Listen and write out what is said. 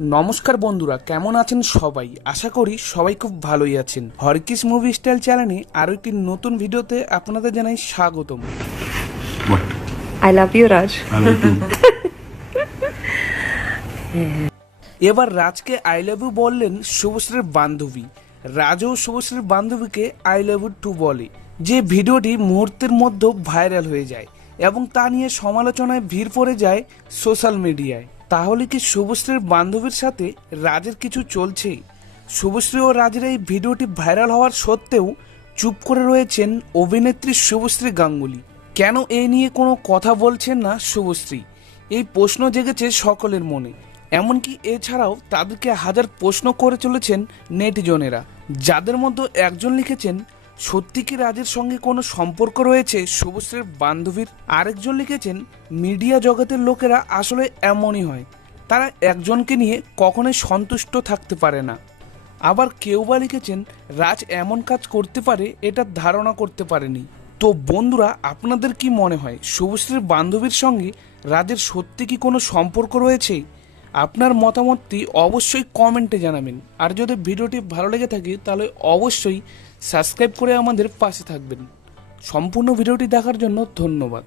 নমস্কার বন্ধুরা, কেমন আছেন সবাই? আশা করি সবাই খুব ভালোই আছেন। হরকিস মুভি স্টাইল চ্যানেলে আরো একটি নতুন ভিডিওতে আপনাদের জানাই স্বাগতম। I love you, Raj. I love you. এবার রাজকে আই লাভ ইউ বললেন শুভশ্রীর বান্ধবী। রাজও শুভশ্রীর বান্ধবীকে আই লাভ ইউ টু বলে, যে ভিডিওটি মুহূর্তের মধ্যে ভাইরাল হয়ে যায় এবং তা নিয়ে সমালোচনায় ভিড় পড়ে যায় সোশ্যাল মিডিয়ায়। তাহলে কি শুভশ্রীর বান্ধবীর সাথে রাজের কিছু চলছে? শুভশ্রী ও রাজের এই ভিডিওটি ভাইরাল হওয়ার সত্ত্বেও চুপ করে রয়েছেন অভিনেত্রী শুভশ্রী গাঙ্গুলি। কেন এই নিয়ে কোনো কথা বলছেন না শুভশ্রী? এই প্রশ্ন জেগেছে সকলের মনে। এমনকি এছাড়াও তাদেরকে হাজার প্রশ্ন করে চলেছেন নেটিজনেরা, যাদের মধ্যে একজন লিখেছেন, সত্যি কি রাজের সঙ্গে কোনো সম্পর্ক রয়েছে শুভশ্রীর বান্ধবীর? আরেকজন লিখেছেন, মিডিয়া জগতের লোকেরা আসলে এমনই হয়, তারা একজনকে নিয়ে কখনোই সন্তুষ্ট থাকতে পারে না। আবার কেউ বা লিখেছেন, রাজ এমন কাজ করতে পারে এটা ধারণা করতে পারেনি। তো বন্ধুরা, আপনাদের কি মনে হয় শুভশ্রীর বান্ধবীর সঙ্গে রাজের সত্যি কি কোনো সম্পর্ক রয়েছে? আপনার মতামতটি অবশ্যই কমেন্টে জানাবেন। আর যদি ভিডিওটি ভালো লেগে থাকে তাহলে অবশ্যই সাবস্ক্রাইব করে আমাদের পাশে থাকবেন। সম্পূর্ণ ভিডিওটি দেখার জন্য ধন্যবাদ।